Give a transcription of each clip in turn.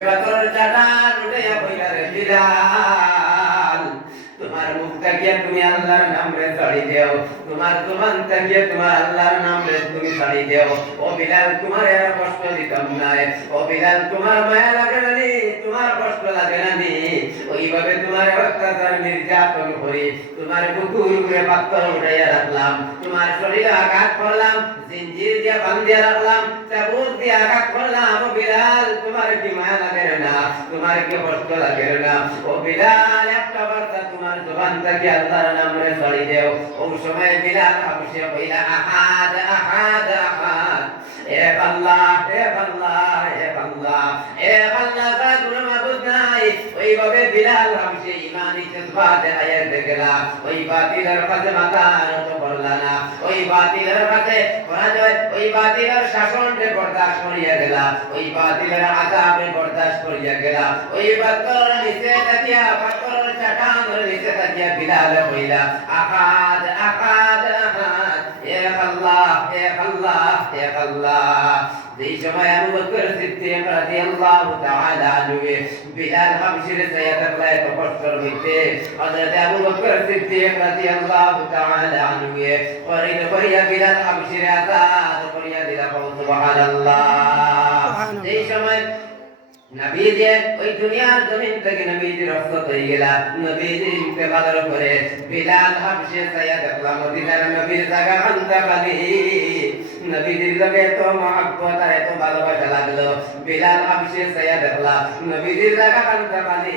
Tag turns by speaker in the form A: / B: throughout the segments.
A: বিলাল তোমার তাকিয়ে তোমার তাকিয়ে তোমার অত্যাচার নির্যাতন করি তোমার বুকুর উপরে পাথর উঠাইয়া রাখলাম তোমার শরীরে আঘাত করলাম জিঞ্জির দিয়ে বান্ধিয়া রাখলাম দিয়ে আঘাত করলাম ও তোমার কি মায়া তোমার কি কষ্ট লাগে না ও বিলাল একটা বার্তা তোমার জবান থেকে, আল্লাহর নামে ছড়ি দেও। ও সময় বিলাল হাবশে কইলা আহাদ আহাদ আহাদ। এক আল্লাহ ওইভাবে বিলাল হাবশে ইমানি জজবা দেখাইয়া দেখলা ওই বাতিলের কাছে মাথা নত করলা না। ওই বাতিলের কাছে পরাজয় ওই বাতিলের শাসনকে বরদাস্ত করিয়া গেলা। ওই বাতিলের আযাবে বরদাস্ত করিয়া গেলা। ওই বাতর নিচে তাকিয়া পাথর চাটানের নিচে তাকিয়া বিলাল হইলা। আহাদ আহাদ আহাদ এক আল্লাহ এক আল্লাহ এক আল্লাহ। যেই সময় আবু বকর রাদিয়াল্লাহু তাআলা আনহু বিলাল হাবশির সাইয়াদ আল্লাহ তো কষ্টর হইতে হযরত আবু বকর সিদ্দিক রাদিয়াল্লাহু তাআলা আনহু ফরিদ করিয়া বিলাল হাবশির আজাদ করিয়া দিলা। সুবহানাল্লাহ। এই সময় নবীজি ওই দুনিয়ার জমিন থেকে নবীজি রক্ষত হয়ে গেলা। নবীজি ইন্তেকালের পরে বিলাল হাবশে সাইয়া দেখলাম মদিনার নবীর জায়গা খান্তা পানি নবীজির লগে এত মহাব্বত আর এত ভালোবাসা লাগল। বিলাল হাবশে সাইয়া দেখলা নবীজির লাগা কান্তা পানি।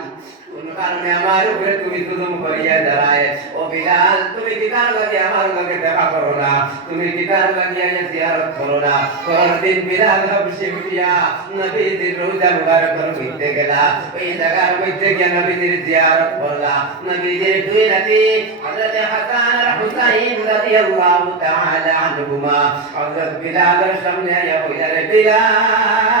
A: কোন কারণে আমার উপরে তুমি জুলুম করিয়া দাঁড়ায় ও বিলাল তুমি কি তার লাগে আমার লগে দেখা করো না তুমি কি তার লাগে আইয়া জিয়ারত করো না পরদিন বিলাল হাবশে উঠিয়া নবীজির রোজা মুবারকের মধ্যে গেলা ওই জায়গার মধ্যে গিয়ে নবীজির জিয়ারত করলা নবীজির দুই নাতি হযরত হাসান আর হুসাইন রাদিয়াল্লাহু তাআলা আনহুমা হযরত বিলালের সামনে আইয়া কইলা রে বিলাল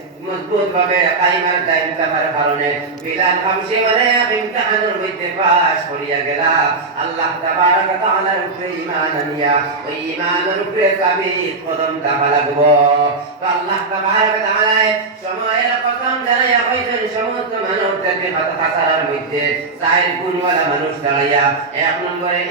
A: কারণে। বিলাল বলে ইমতিহানের মধ্যে পাস করিয়া গেলা আল্লাহ তাবারক ঈমান আনিয়া, ওই ঈমানের কদম লাগবো। তো আল্লাহ তাবারক তাআলা সময়ের জানাইয়া কইছেন সমস্ত মানব মধ্যে চার গুণওয়ালা মানুষ দাঁড়াইয়া, এক নম্বরে